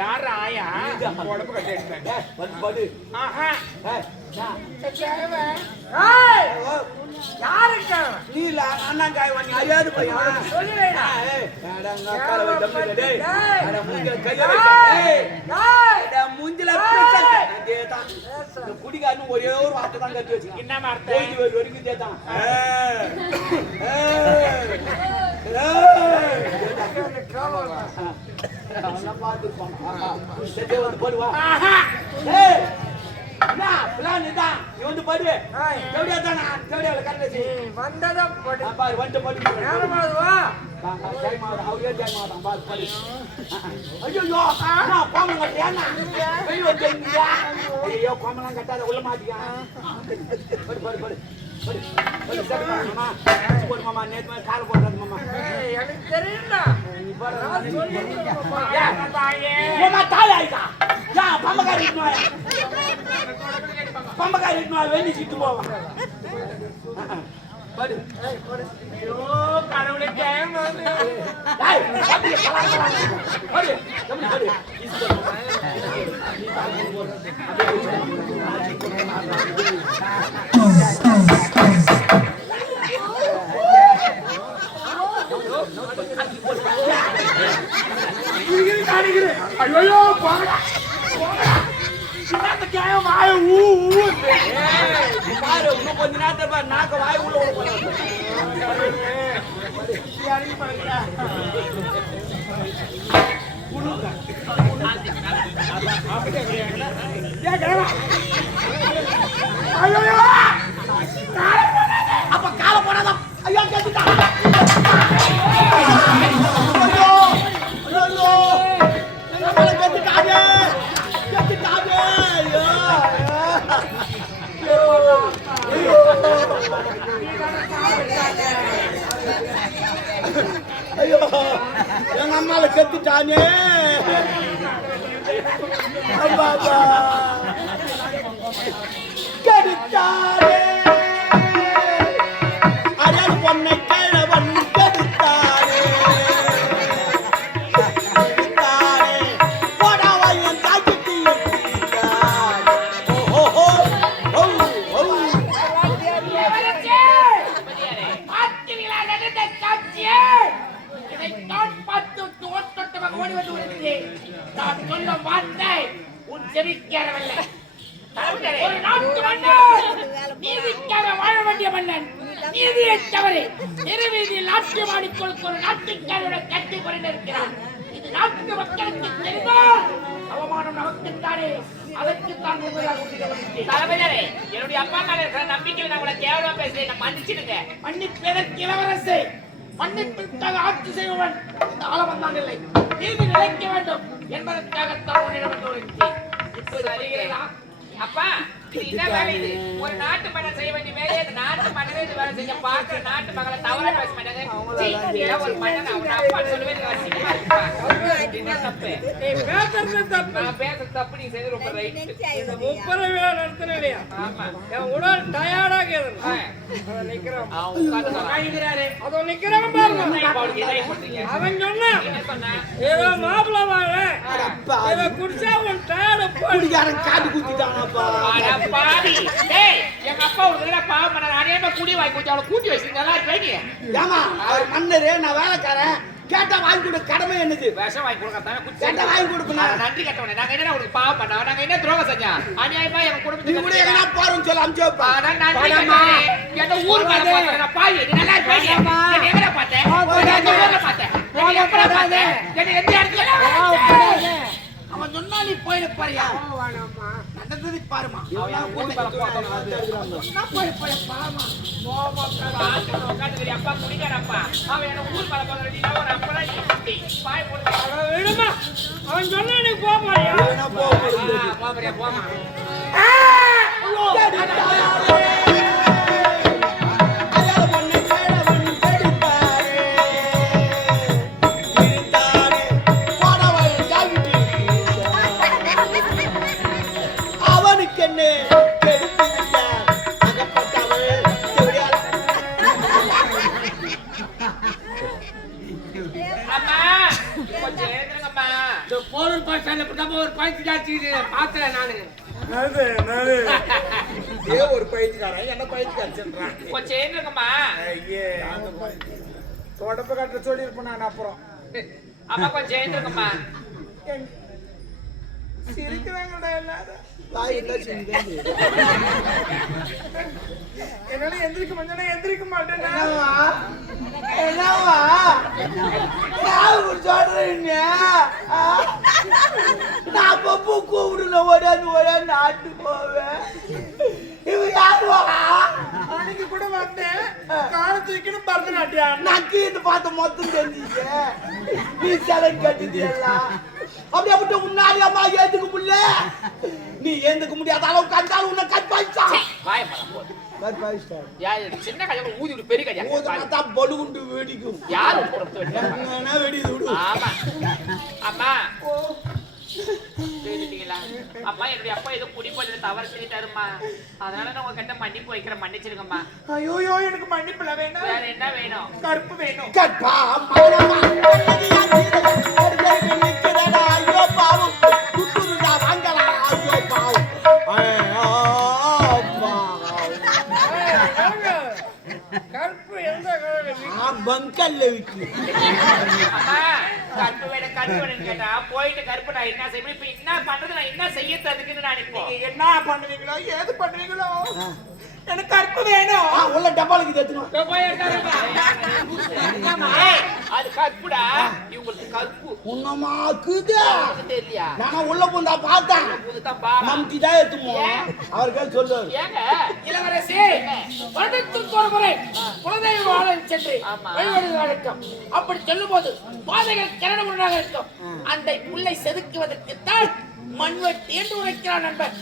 யார் ஆயா உடம்பு கட்டி எடுத்தாங்க நீ அண்ணாங்காய் வாங்கி அறியாது பையன் முந்தில குடிக்காரனு ஒரே ஒரு வார்த்தை தான் கட்டி வச்சு என்ன வரைக்கும் தேத்தான் போடுவா வந்து பாரு எப்படியா தானா தேவையா கரெக்ட் வந்ததான் பாரு வந்து பாரு அவரே ஜெயமாதான் பாரு பாரு ஐயோ கோமலம் கட்டியா ஐயோ கோமலம் கட்டாத உள்ள மாட்டியா பாரு பாரு பாரு மாமா நேத்து கால போடுறது மாமா எனக்கு தெரியல தாயாயிட்டா பம்பக்காரி வெண்ணி சிட்டு போவான் கடவுளை ஐயோ போங்கடா வாய இன்னும் கொஞ்ச நேரத்துல நாக்க வாய உள்ள அப்ப கால போனாதான் ஐயா கேட்டுட்டா ஐயோ எங்க அம்மால கத்துட்டானே கெடுத்தாரே அடல் பொன்னை கிழவன் கெடுத்தாரே போடாவாயும் தாக்கிட்டு நான் சொல்ல வார்த்தை உன் செவிக்கேறவில்லை. ஒரு நாட்டு மன்னன் நீதிக்காக வாழ வேண்டிய மன்னன் நீதியை தவறி நிறுவீதியில் நாட்டியம் ஆடிக்கொடுக்க ஒரு நாட்டுக்காரோட கட்டி கொண்டிருக்கிறார். இது நாட்டு மக்களுக்கு தெரிந்தால் அவமானம் நமக்குத்தானே. அதற்குத்தான் தலைமையாரே என்னுடைய அப்பா மேல இருக்கிற நம்பிக்கையில் நான் உங்களை கேவலமா பேசுறேன், மன்னிச்சிடுங்க. மன்னிப்பதற்கு இளவரசே, மன்னிப்புக்காக ஆட்சி செய்பவன் இந்த ஆளவந்தான் இல்லை. நீதி நிலைக்க வேண்டும் என்பதற்காகத்தான் உன்னிடம் வந்துள்ளேன். இப்போது அறிகிறீர்களா அப்பா? இது என்ன வேலை? இது ஒரு நாட்டு மன்னர் செய்ய வேண்டிய வேலையை இந்த நாட்டு மன்னரே இது வேலை செஞ்ச பார்க்கிற நாட்டு மக்களை தவறா பேச மாட்டாங்க. ஒரு மன்னன் அவங்க அப்பா சொல்லுவேன் என்ன தப்பு? பேசுறது தப்பு. நான் பேசுறது தப்பு, நீ செய்து ரொம்ப ரைட். இந்த முப்பது விழா நடத்தின இல்லையா? ஆமா. என் உடல் டயர்டாக நிக்கிறோம். அதோ நிக்கிறவன் பாருங்க. அவன் சொன்னா ஏதோ மாப்பிள்ள வாழ ஏதோ குடிச்சா உன் டயர்டு குடிக்காரன் காட்டு குத்திட்டானப்பா. பாடி டேய் எங்க அப்பா ஒரு தடவை பாவம் பண்ணாரு, அநியாயமா குடி வாங்கி குடிச்சு அவளை கூட்டி வச்சு நல்லா இருக்கீங்க. ஏமா அவர் மன்னரே, நான் வேலைக்காரன், கேட்டா வாங்கி கொடு, கடமை என்னது? விஷம் வாங்கி கொடுக்கத்தானே குடிச்சு கேட்டா வாங்கி கொடுப்பேன். நன்றி கட்டவனே, நாங்க என்ன உங்களுக்கு பாவம் பண்ணா? நாங்க என்ன துரோகம் செஞ்சா? அநியாயமா எங்க குடும்பத்துக்கு கூட எங்கனா போறோம்னு சொல்லி அம்ச்சு வைப்பா. நான் நன்றி கட்டவனே. என்ன ஊர் மேல போறேன் நான் பாய், நீ நல்லா இருக்கீங்க. நீ எங்கடா பாத்தே? நான் ஊர்ல பார்த்தேன். நீ எப்பற பாத்தே? நீ எந்த இடத்துல? அவன் சொன்னா நீ போயிட பாரியா? வாடாமா நடந்தது பாருமா. அவன் ஊர் மேல போறான் நான் போய் பாருமா. அப்பா குடிக்காரப்பா, அவன் என்ன ஊர் மேல போற நீ ஒரு அப்பறா நீ பாய் போடு. விடுமா, அவன் சொன்னா நீ போ பாரியா? நான் போ பாரியா போமா. பயிற்சி பார்த்தேன் நானு. ஒரு பயிற்சிக்காரன் என்ன பயிற்சிக்காரன் கொஞ்சம் ஏங்கம்மா. ஐயே தொடப்ப கட்ட சொல்லி இருப்பேன் நான். அப்புறம் அம்மா கொஞ்சம் ஏங்கம்மா. சிரிக்கிறாங்கடா எல்லாரும். என்னால எந்திரிக்க மாட்டேன், எந்திரிக்க மாட்டேன். என்னவா சொல்றீங்க? நான் பப்பு கூப்பிடுல ஒரே நாட்டு போவேன். இவ யாருவா? அன்னைக்கு கூட வந்தேன் காலத்துக்குன்னு பரதநாட்டியம் நக்கிட்டு பார்த்த மொத்தம் தெரிஞ்சிச்சு. நீ சிலை கட்டுது எல்லாம் அப்படியே விட்டு முன்னாடி அம்மா ஏத்துக்க முடியல. நீ ஏந்துக்க முடியாத அளவுக்கு அந்தாலும் உன்னை கற்பாய்ச்சா. சின்ன கல்யாணம் ஊதி விடு, பெரிய கல்யாணம் பலுகுண்டு வெடிக்கும். யாரு வெடிது விடு. ஆமா அம்மா அம்மா என்னுடைய அப்பா ஏதோ குடிப்பது தவறு செஞ்சுட்டாருமா. அதனால நான் உங்ககிட்ட மன்னிப்பு வைக்கிறேன், மன்னிச்சிருக்கம்மா. ஐயோ எனக்கு மன்னிப்புல வேணும். வேற என்ன வேணும்? கருப்பு வேணும். ஐயோ பாவம் குட்டுருந்தா வாங்கலாம். ஐயோ பாவம் கருப்பு எந்த பங்கல்ல விட்டு கருப்பு வேணும் கருப்பு வேணும்னு கேட்டா போயிட்டு கருப்பு நான் என்ன செய்வேன், இப்ப என்ன பண்றது, நான் என்ன செய்யறது அதுக்குன்னு நான் இப்போ என்ன பண்ணுவீங்களோ ஏது பண்ணுவீங்களோ எனக்கு கருப்பு வேணும். உள்ள டப்பாலுக்கு தேத்துறோம். அது கருப்புடா, இவங்களுக்கு கருப்பு உன்னமாக்குது தெரியலையா? நான் உள்ள போந்தா பார்த்தேன். மம்தி தான் ஏத்துமோ அவர்கள் சொல்லுவார். ஏங்க இளவரசி வருடத்துக்கு ஒரு முறை குலதெய்வ ஆலயம் சென்று வழிபடுவது வழக்கம். அப்படி சொல்லும் போது பாதைகள் கிரணமுடனாக இருக்கும். அந்த புல்லை செதுக்குவதற்குத்தான் மண்வெட்டி என்று உரைக்கிறான் நண்பர்.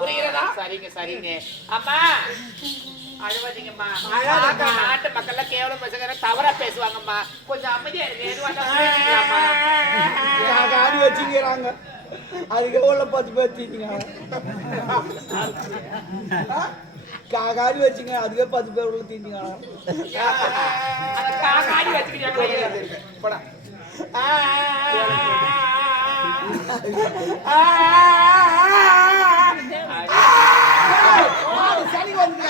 புரிகிறதா? சரிங்க சரிங்க. அம்மா அழுவாதீங்கம்மா. நாட்டு மக்கள் கேவலம் பேசுகிற தவறா பேசுவாங்கம்மா. கொஞ்சம் அமைதியா இருக்கு. வச்சுக்கிறாங்க அதுக்கு எவ்வளோ 10 பேர் தீங்க காகாடி வச்சுங்க அதுக்கே 10 பேர் உள்ள தீங்க. காகாடி வச்சுக்கிட்டாங்க. சனி வந்து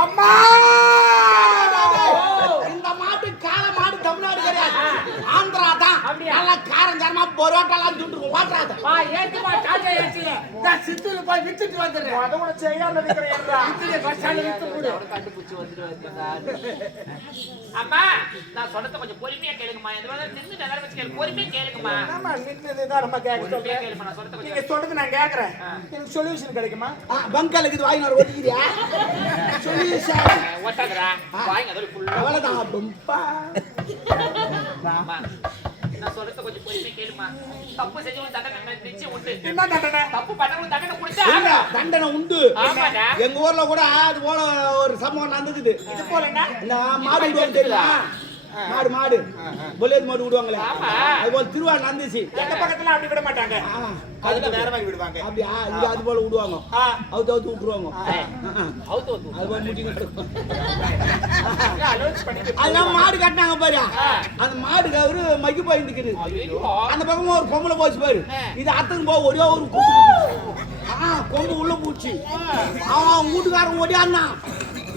அம்மா இந்த மாட்டு கால மாடு தமிழ்நாடு கிடையாது, ஆந்திரா தான். நல்லா காரம் காரமா பரோட்டாலாம் துண்டுருக்கும். வாட்டுறாத ஏற்றுமா காஜா ஏற்றில சித்தூர் போய் வித்துட்டு வந்துடுறேன். அதை கூட செய்யாம கண்டுபிடிச்சு வந்துட்டு. அம்மா நான் சொன்னதை கொஞ்சம் பொறுமையா கேளுங்கம்மா. எந்த மாதிரி நின்று நல்லா வச்சு கேளு, பொறுமையா கேளுங்கம்மா. நின்றுதான் நம்ம கேட்க நான் சொன்னதை நீங்க சொல்றது நான் கேட்கறேன். எனக்கு சொல்யூஷன் கிடைக்குமா? பங்காலுக்கு இது வாங்கி ஓட்டிக்கிறியா? சொல்யூஷன் ஓட்டாதடா வாங்க அதோட ஃபுல்லா அவ்வளவுதான் பம்பா. நான் சொல்றத கொஞ்சம் பொறுமையா கேளுமா. தப்பு செஞ்சவங்க தண்டனை நிச்சயம் உண்டு. என்ன தண்டனை? தப்பு பண்ணவங்க தண்டனை கொடுத்தா தண்டனை உண்டு. ஆமாடா. எங்க ஊர்ல கூட அது போல ஒரு சம்பவம் நடந்துக்குது. இது போலனா நான் மாடு விடுவாங்க தெரியுமா? மாடு புல்லேட் மாடு விடுவாங்களே, அது போல திருவா நடந்துச்சு. எங்க பக்கத்துல அப்படி விட மாட்டாங்க, அதுல வேற மாதிரி விடுவாங்க. அப்படியா? இங்க அது போல விடுவாங்க, அவுத்து விட்டுருவாங்க. அது போல முட்டிங்க. அதெல்லாம் மாடு கட்டினாங்க பாரு. அந்த மாடுக்கு அவரு மைக்கு போயிருந்துக்குது. அந்த பக்கமா ஒரு பொம்பளை போச்சு பாரு. இது அத்தனை போ ஒரே ஒரு கொம்பு உள்ள பூச்சி. அவன் வீட்டுக்காரன் ஓடியான்னா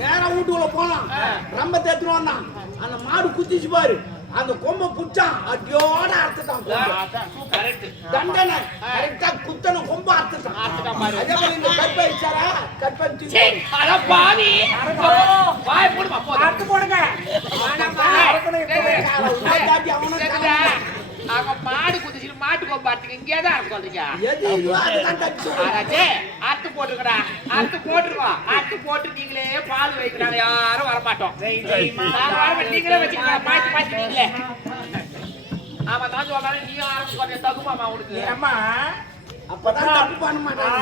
வேற வீட்டுக்குள்ள போனான். ரொம்ப தேத்துட்டு வந்தான். அந்த மாடு குத்திச்சு பாரு. அந்த கொம்பை புச்சான், அடியோட அறுத்துட்டான். தண்டனை கரெக்டா குத்தன கொம்பு அறுத்துட்டான். அதே மாதிரி இந்த கட் பண்ணிச்சாரா? கட் பண்ணி பாவி வாய் போடுமா, அறுத்து போடுங்க. அவங்க மாடு குதிச்சு மாட்டு கொம்பாட்டுக்கு இங்கேதான் அறுத்து சொல்றீங்க. அறுத்து போட்டுக்கடா, அறுத்து போட்டுருக்கோம். அறுத்து போட்டு நீங்களே பால் வைக்கிறாங்க, யாரும் வரமாட்டோம். நீங்களே வச்சுக்கலாம், மாத்தி மாத்தி நீங்களே. ஆமா தான் சொல்றாங்க, நீயும் ஆரம்பிச்சு கொஞ்சம் தகுமாமா உனக்கு. அம்மா அப்பதான் தப்பு பண்ண மாட்டாங்க.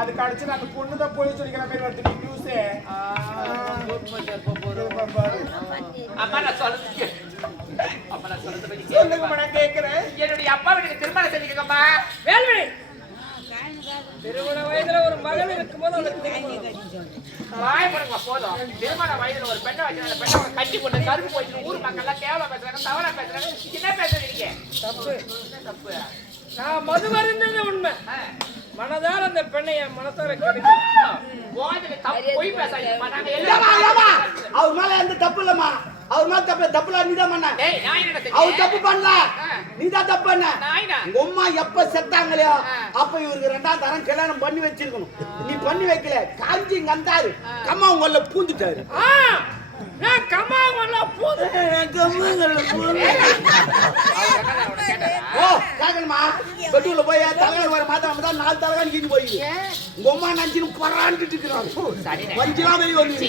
அது கழிச்சு அந்த பொண்ணுதான் போய் சொல்லிக்கிற பேர் வருது. நியூஸ் அம்மா நான் சொல்றது அம்மா நான் சொல்றது சொல்லுங்கம்மா, நான் கேட்கிறேன். என்னுடைய அப்பா வீட்டுக்கு திருமணம் செஞ்சுக்கோங்கம்மா. வேல்வி திருமண வயதுல ஒரு மகள் இருக்கும்போது வாய போடுங்க போதும். திருமண வயதுல ஒரு பெண்ணை வச்சு அந்த பெண்ணை கட்டி போட்டு கருப்பு போயிட்டு ஊர் மக்கள் எல்லாம் கேவலம் பேசுறாங்க, தவறா பேசுறாங்க. என்ன பேசுறீங்க? தப்பு. என்ன தப்பு? நான் மது வருந்தது உண்மை. மனதார அந்த பெண்ணை என் மனசார கிடைக்கும். போதுங்க, தப்பு போய் பேசாதீங்கம்மா. நாங்க ஏம்மா, எல்லாம் ஏம்மா, அவர் மேல எந்த தப்பு இல்லம்மா. அவர் மேல தப்புல நீதான் பண்ண. டேய் நான் என்ன செஞ்சேன்? அவர் தப்பு பண்ணல, நீதான் தப்பு பண்ண. நாயினா உங்க அம்மா எப்ப செத்தாங்களோ அப்ப இவருக்கு 2ஆம் தரம் கல்யாணம் பண்ணி வச்சிருக்கணும். நீ பண்ணி வைக்கல, காஞ்சி இங்க வந்தாரு, கம்மா உங்கள பூந்துட்டாரு. நான் கம்மாங்கல்ல பூந்து ஓ கேக்கணுமா? பெட்ரோல போய் தலைவர் வர மாத்தாம தான் 4 தலைவர் கீழ் போய் உங்க அம்மா நஞ்சினு பராண்டிட்டு இருக்கிறாங்க. பஞ்சலாவலி வந்து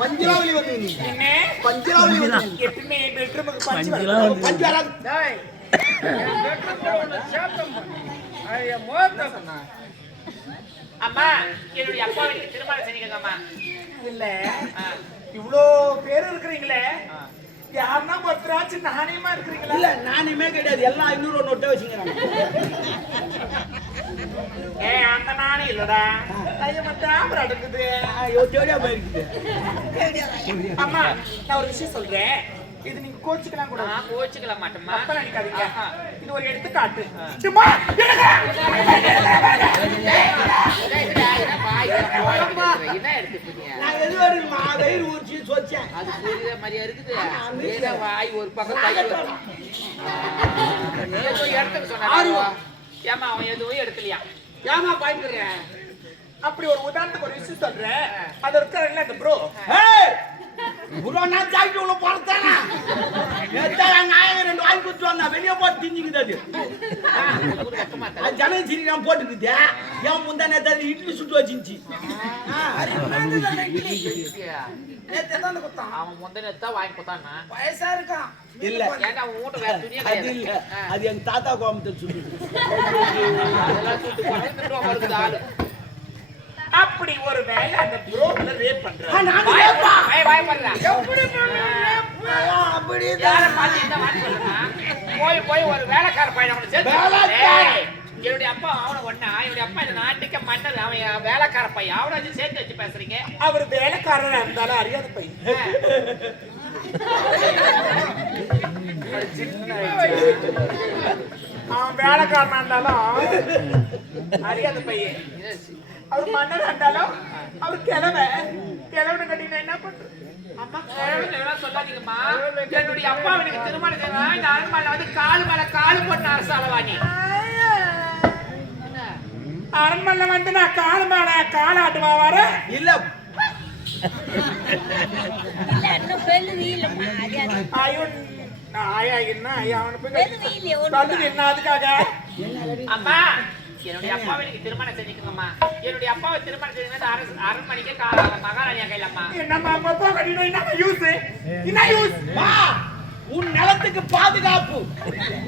பஞ்சலாவலி வந்து பஞ்சலாவலி வந்து எப்பவுமே பெட்ரூமுக்கு பஞ்சு பஞ்சு வராது. டேய் என் பெட்ரோல் ஒண்ணு சேத்தம் ஐயா மோத்த அம்மா என்னுடைய அப்பா வீட்டுக்கு திருமணம் செஞ்சுக்கோங்கம்மா. இல்ல. இவ்ளோ பேர் இருக்கிறீங்களே, யாருன்னா ஒருத்தராச்சும் நாணயமா இருக்கிறீங்களா? இல்ல நானுமே கிடையாது, எல்லாம் 500 நோட்டை வச்சுக்கிறாங்க. அந்த நாணயம் இல்லடா, ஐயா மட்டும் அடக்குது. ஜோடியா போயிருக்குது. அம்மா நான் ஒரு விஷயம் சொல்றேன், இது நீங்க கோச்சுக்கலாம் கூட. நான் கோச்சுக்கல மாட்டேம்மா. தப்பா நினைக்காதீங்க. இது ஒரு எடுத்துக்காட்டு. என்ன எடுத்துப்பீங்க? நான் எது வரைக்கும் வயிறு ஊற்றி சொச்சேன். அது புரியுத மாதிரியா இருக்குது. வேற வாய் ஒரு பக்கம் தள்ளி வரும். ஏதோ எடுத்துக்க சொன்னா ஏமா அவன் எதுவும் எடுக்கலையா? ஏமா பயப்படுறேன்? அப்படி ஒரு உதாரணத்துக்கு ஒரு விஷயம் சொல்றேன், அது இருக்காருல்ல அந்த ப்ரோ. புரோனா ஜாக்கெட் உள்ள போறதானா? நேத்தா நாயக 2 வாங்கி குத்து வந்தா வெளிய போட்டு திஞ்சிக்குது அது. ஜனல் சீரி நான் போட்டுக்குது. ஏன் முந்தா நேத்தா இட்லி சுட்டு வச்சிருச்சு. அவன் முந்தனே வாங்கி கொடுத்தானா? வயசா இருக்கான். இல்ல ஏன்டா அவன் வீட்டு வேற துணியே அது கிடையாது. இல்ல, அது எங்க தாத்தா கோமத்தை சுட்டு. அதெல்லாம் சுட்டு போட்டு திட்டுவான் வருது ஆளு. அப்படி ஒரு வேலை அந்த ப்ரோல ரேப் பண்றாங்க. வாய் பண்றா. எப்படி அப்படி யாரை பார்த்து இந்த வார்த்தை சொல்லுங்க? போய் ஒரு வேலைக்கார பையனை அவனை சேர்த்து வேலைக்கார. ஏய், என்னுடைய அப்பா அவனை ஒண்ணா, என்னுடைய அப்பா இந்த நாட்டுக்கு மன்னர், அவன் வேலைக்கார பையன். அவனை வச்சு சேர்த்து வச்சு பேசுறீங்க. அவர் வேலைக்காரரா இருந்தாலும் அறியாத பையன். அவன் வேலைக்காரனா இருந்தாலும் அறியாத பையன். அவர் மன்னர் இருந்தாலும் அவர் கிழவனை கட்டினா என்ன பண்றது? அம்மா இதெல்லாம் சொல்லாதீங்கம்மா. என்னுடைய அப்பா எனக்கு திருமணம் செய்யணும். இந்த அரண்மனையில வந்து காலு மேல காலு போட்டு அரசாளவாணி. அரண்மனை வந்து நான் கால் மேல காலாட்டுவா வர இல்ல ஐயோ ஆயா என்ன ஐயா அவனை போய் என்ன அதுக்காக? அம்மா என்னுடைய அப்பாவை நீங்க திருமணம் செஞ்சுக்கோங்கம்மா. என்னுடைய அப்பாவை திருமணம் செஞ்சு அரண்மனைக்கு மகாராஜா கையிலம்மா. நம்ம அப்பா கட்டினா என்ன யூஸ்? என்ன யூஸ்? வா, உன் நிலத்துக்கு பாதுகாப்பு,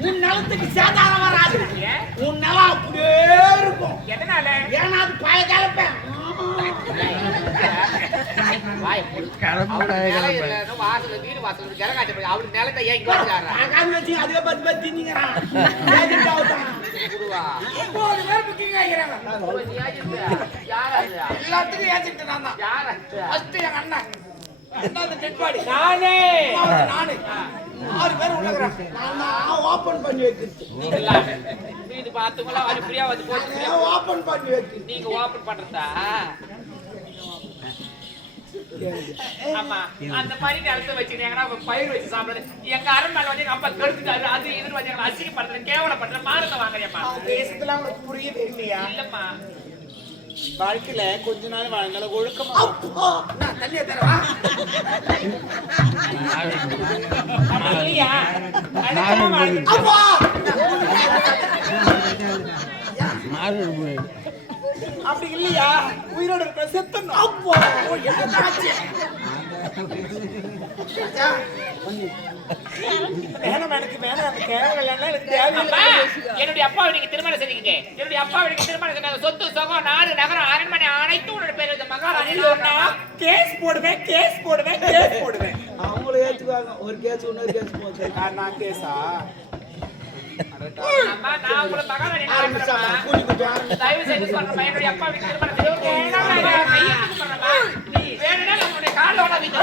உன் நிலத்துக்கு சேதாரம் வராது. உன் நிலம் அப்படியே இருக்கும். எதனால? ஏன்னா அது பய கலப்பேன். வாசல் வீடு வாசல் ஜனகாட்சி அவளுக்கு நிலத்தை ஏன் இங்க வச்சாரா? அதுவே பத்து பத்து தின்னுங்கிறான். புக்கிங் ஆகிறாங்க. யாரா இது? எல்லாத்துக்கும் ஏஜென்ட் நான் தான். யாரா? ஃபர்ஸ்ட் எங்க அண்ணன் ரெண்டாவது டெட் பாடி நானே. நானு 6 பேர் உள்ளகிறாங்க. நான் ஓபன் பண்ணி வைக்கிறது. நீங்களா இது பாத்துங்களா? அது ஃப்ரீயா வந்து போச்சு. நான் ஓபன் பண்ணி வைக்கிறது. நீங்க ஓபன் பண்றதா? ஆமா அந்த மாதிரி நிலத்தை வச்சுக்கிட்டீங்கன்னா பயிர் வச்சு சாப்பிடுறது. எங்க அரண்மனை வந்து எங்க அப்பா கெடுத்துட்டாரு. அது இதுன்னு வந்து எங்களை அசிங்கப்படுறது, கேவலப்படுறது, மானத்தை வாங்குறியம்மா. தேசத்துல உங்களுக்கு புரியவே இல்லையா? இல்லம்மா வாழ்க்கையில கொஞ்ச நாள் வாழ்ந்தால ஒழுக்கமா நான் தண்ணியை தரவா? அப்படி இல்லையா? அடக்கமா வாழ்க்கை. அப்பா அப்படி இல்லையா? உயிரோட இருக்கிற செத்தணும். அப்பா என்ன ஆச்சு? வேணாம் எனக்கு வேணாம் அந்த கேவலம் எல்லாம் எனக்கு தேவையில்லை. அப்பா, என்னுடைய அப்பாவை நீங்க திருமணம் செஞ்சீங்க. என்னுடைய அப்பாவை நீங்க திருமணம் செஞ்சாங்க. சொத்து சுகம் நாடு நகரம் அரண்மனை அனைத்தும் உன்னோட பேர் இருக்கு. மகாராணி கேஸ் போடுவேன் கேஸ் போடுவேன் கேஸ் போடுவேன். அவங்கள ஏத்துவாங்க. ஒரு கேஸ் இன்னொரு கேஸ் போச்சு. நான் கேஸா? அம்மா, நான் உங்களை மகாராணி ஆரம்பிச்சாமா? நினைக்கிறேன்மா. கூட்டி கொடுத்து ஆரம்பிச்சு. தயவு செய்து சொல்றேன், என்னுடைய அப்பாவை நீங்க திருமணம் செஞ்சீங்க. கையெழுத்து சொல்றேம்மா. வேணும்னா நம்மளுடைய கால்ல ஓட வைங்க.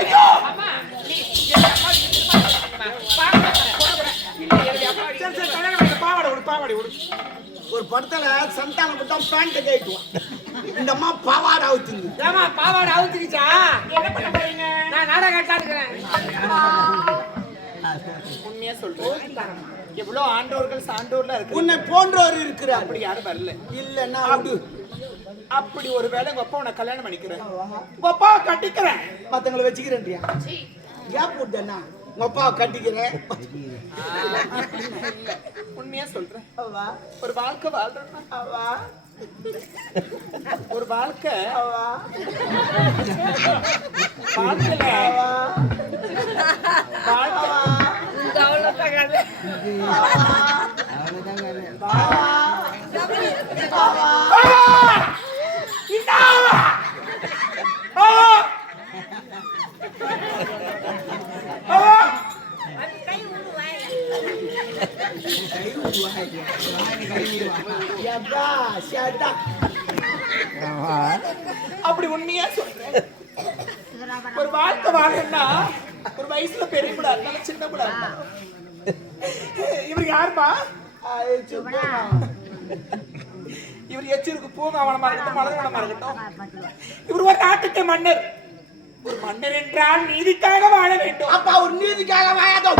அம்மா, நீ என்னுடைய அப்பாவை நீங்க திருமணம் செஞ்சீங்கம்மா. பாருங்க, என்னுடைய அப்பாவை சரி சரி கல்யாணம் பண்ணி பாவாடை விடு பாவாடை விடு. ஒரு படத்துல சந்தானம் போட்டா பேண்ட் கேட்டுவான். இந்த அம்மா பாவாடை அவுத்துங்க. ஏமா பாவாடை அவுத்துக்கிச்சா? என்ன பண்ண போறீங்க? நான் நாடகம் கட்டா இருக்கிறேன். உண்மையா சொல்றேன். எவ்வளவு ஆண்டோர்கள் சான்றோர்ல இருக்கு. உன்னை போன்றவர் இருக்கிறார். அப்படி யாரும் வரல. இல்லன்னா அப்படி ஒரு வேளை உங்க அப்பா உன்னை கல்யாணம் பண்ணிக்கிறேன். உங்க அப்பா கட்டிக்கிறேன். மத்தவங்களை வச்சுக்கிறேன்றியா? ஏன் போட்டேன்னா உங்க அப்பாவை கட்டிக்கிறேன். உண்மையா சொல்றேன். அவா ஒரு வாழ்க்கை வாழ்றேன். அவா ஒரு வாழ்க்கை அவா வாழ்க்கையில வாழ்க்கை அப்படி உண்மையா சொல்றேன். ஒரு வாழ்க்கை வாழணும்னா ஒரு வயசுல பெரிய புடா இருந்தாலும் சின்ன புடா இருந்தாலும் இவர் யாருப்பா? இவர் எச்சிருக்கு பூங்காவனமா இருக்கட்டும் மலர்வனமா இருக்கட்டும். இவர் ஒரு நாட்டுக்கு மன்னர். ஒரு மன்னர் என்றால் நீதிக்காக வாழ வேண்டும். அப்பா ஒரு நீதிக்காக வாயாதோ.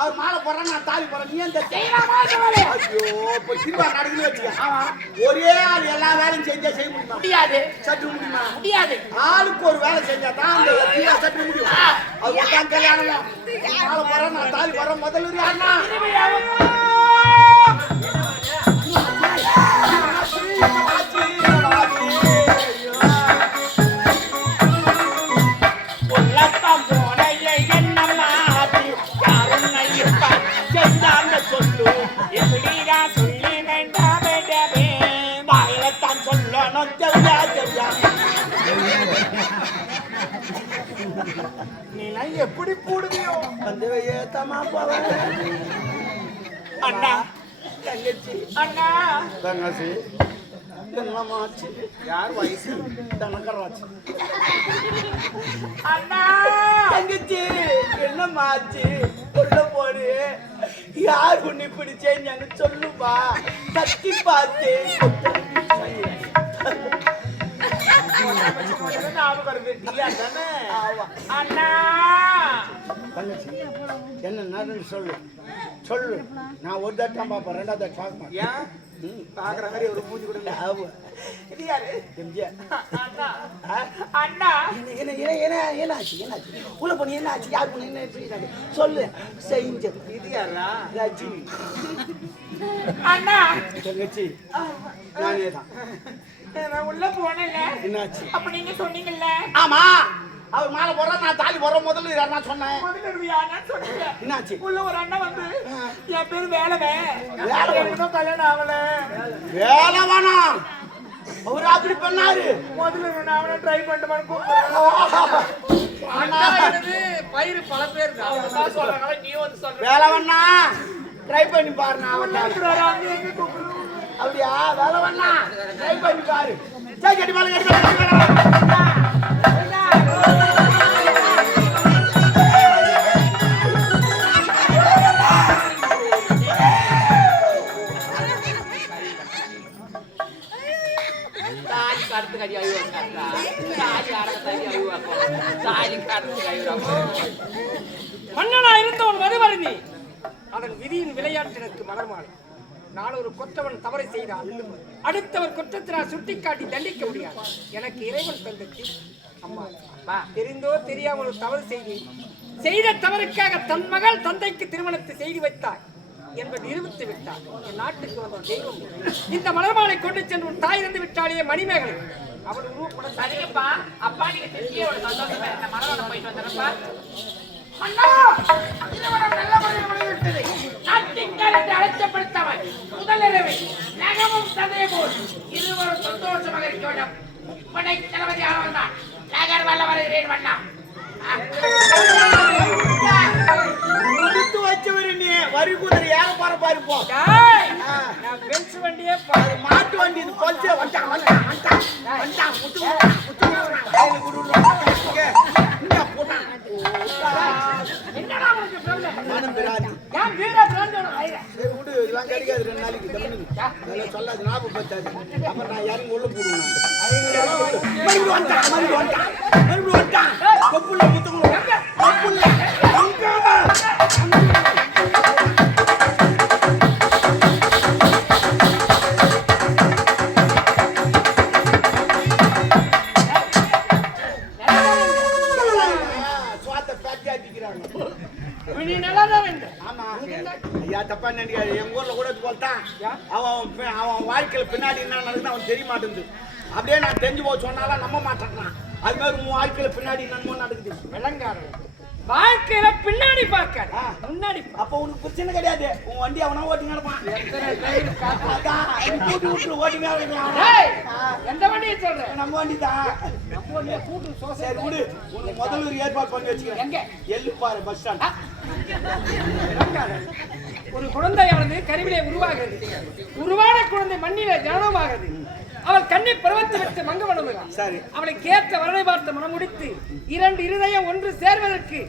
அவர் மாலை போடுறான், நான் தாலி போறேன். நீ அந்த ஐயோ இப்ப திரும்ப நடக்குது வச்சுக்க. ஒரே ஆள் எல்லா வேலையும் செஞ்சா செய்ய முடியுமா? முடியாது. சற்று முடியுமா? முடியாது. ஆளுக்கு ஒரு வேலை செஞ்சா தான் அந்த தீரா சற்று முடியும். அது தான் கல்யாணம். மாலை போறேன், நான் தாலி போறேன். முதல்ல யாருன்னா நீலாம் எப்படி போடுவியோ? வந்து ஏத்தமா போவேன். அண்ணா தங்கச்சி அண்ணா தங்கச்சி என்னமாச்சு? யார் வயசு? தனக்கராச்சு. அண்ணா தங்கச்சி என்னமாச்சு? உள்ள போடு. யார் உன்னை இப்படி செஞ்சாங்க சொல்லுப்பா. தட்டி பார்த்து அண்ணா தங்கச்சி என்ன சொல்லு சொல்லு. நான் ஒரு தட்டான் பாப்பேன், ரெண்டாவது தட்டு பார்க்க மாட்டேன். ஏன் பாக்குற மாதிரி ஒரு மூஞ்சி கூட இல்ல. இது யாரு? எம்ஜிஆர். அண்ணா அண்ணா என்னாச்சு? உள்ள போன என்னாச்சு? யார் பண்ண என்ன சொல்லு. செஞ்சது இது யாரா? ரஜினி. அண்ணா தங்கச்சி நானே தான். நான் உள்ள போனேன்ல. என்னாச்சு? அப்ப நீங்க சொன்னீங்கல்ல. ஆமா அவர் மாலை போடுறா, நான் தாலி போடுற முதல்ல யார் நான் சொன்னேன். சொன்னீங்க. என்னாச்சு? உள்ள ஒரு அண்ணன் வந்து என் பேரு வேலவே. வேலவன். எனக்கு கல்யாணம் ஆகல. வேலை வேணாம். அவரு அப்படி பண்ணாரு. முதல்ல நான் அவனை ட்ரை பண்ணிட்டு கூப்பிடுறேன். பயிர் பல பேர் சொல்றாங்க, நீ வந்து சொல்ற. வேலை வேணா ட்ரை பண்ணி பாரு. நான் அவன் அங்க எங்க கூப்பிடுறோம்? அப்படியா? வேலை வேணா ட்ரை பண்ணி பாரு. சரி கட்டி மேல கட்டி தாலி கருத்து கறி அழுவாங்க. தாலி அறக்க அழுவாங்க. தாலி கருத்து அழுவாங்க. மன்னனா இருந்தவன் மதுவருந்தி அதன் விதியின் விளையாட்டு எனக்கு மலர் மாலை. நான் ஒரு குற்றவன் தவறு செய்தால் அடுத்தவர் குற்றத்தினால் சுட்டிக்காட்டி தண்டிக்க முடியாது. எனக்கு இறைவன் தந்தது அம்மா. தெரிந்தோ தெரியாமல் ஒரு தவறு செய்த தவறுக்காக தன் மகள் தந்தைக்கு திருமணத்தை செய்து வைத்தார் என்பதை நிரூபித்து விட்டார். என் நாட்டுக்கு வந்த தெய்வம் இந்த மலர்மாலை கொண்டு சென்று உன் தாய் இருந்து விட்டாலே மணிமேகலை அவள் உருவப்பட சரிங்கப்பா. அப்பா நீங்க திருச்சியே ஒரு சந்தோஷமா இந்த மலரோட போயிட்டு வந்துடுறப்பா. அண்ணா, திருமணம் நல்ல முறையில் முடிந்துவிட்டது. நாட்டிற்கார் என்று அழைக்கப்படுத்தவன் முதலிரவு நகமும் சதையை போல் இருவரும் சந்தோஷமாக இருக்க வேண்டும். முப்படை தளபதி ஆனவன் தான் நகர் வல்ல வருகிறேன் வண்ணா. கொடுத்து வச்சவரு நீ வரி குதிரை ஏற போற பாரு போ. நான் பென்ஸ் வண்டியே அது மாட்டு வண்டி இது பொல்ச்சே வந்தான் வந்தான் வந்தான் வந்தான் முத்து முத்து கையில குடுறோம் இங்க போட்டான். என்னடா உங்களுக்கு ப்ராப்ளம்? மனம் பிராதி ஏன் வீரா பிராண்டோட ஐயா சரி விடு, இதெல்லாம் கிடைக்காது. 2 நாளைக்கு அதெல்லாம் சொல்லாது, ஞாபகம் பத்தாது. அப்புறம் நான் இறங்கி உள்ள போடுவேன். மறுபடியும் வந்துட்டான் மறுபடியும் வந்துட்டான் கொப்புள்ள முத்துக்குள்ள கொப்புள்ள நீ நல்லா தான் வேண்டும். ஆமா ஐயா, தப்பா நினைக்காது. எங்க ஊர்ல கூட இது போல்தான் அவன் வாழ்க்கையில பின்னாடி என்ன நடக்குது அவன் தெரிய மாட்டேங்குது. அப்படியே நான் தெரிஞ்சு போக சொன்னாலும் நம்ப மாட்டேன். அது மாதிரி உன் வாழ்க்கையில பின்னாடி என்னமோ நடக்குது. விளங்காரம் வாழ்க்கையில பின்னாடி பார்க்க முன்னாடி அப்ப உனக்கு பிரச்சனை கிடையாது. உன் வண்டி அவனா ஓட்டி நடப்பான். எந்த வண்டியை சொல்ற? நம்ம வண்டி தான். சரி விடு, உனக்கு முதல்ல ஒரு ஏற்பாடு பண்ணி வச்சுக்கிறேன். எங்க? எள்ளு பாரு பஸ் ஸ்டாண்ட். ஒரு குழந்தையானது கருவிலே உருவாகிறது. உருவான குழந்தை மண்ணிலே ஜனனமாகிறது. அவள் கண்ணை பருவத்தை விட்டு மங்க பண்ணுகிறாள். சரி, அவளை கேட்ட வரனை பார்த்து மனம் முடித்து 2 இருதயம் ஒன்று சேர்வதற்கு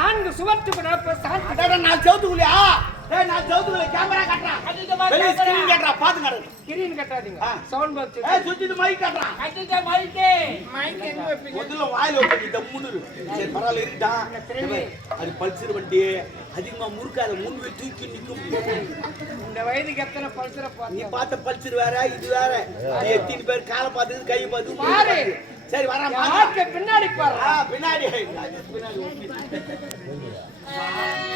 4 சுவற்றுக்கு நடப்ப சாந்தி. அட நான் செவுத்துக்குள்ளயா? டேய் நான் செவுத்துக்குள்ள கேமரா கட்டறேன். வெளிய ஸ்கிரீன் கட்டறா பாத்து நடு. கிரீன் கட்டாதீங்க. Sound box. ஏய் சுத்திட்டு மைக் கட்டறா. அடிச்ச மைக்கே மைக் எங்க வைப்பீங்க? முதல்ல வாயில வைக்க தம்முன்னு இருக்கு. சரி பரவாயில்ல இருக்கடா. அது பல்சர் வண்டி அதிகமா முறுக்காத முன்வே தூக்கி நிக்கும். இந்த வயதுக்கு எத்தனை பல்சரை நீ பாத்து பார்த்த பல்சர் வேற இது வேற. நீ எத்தனை பேர் காலை பார்த்து கை பார்த்து பாரு. சரி வரான் வாழ்க்கை பின்னாடி பாரு. பின்னாடி பின்னாடி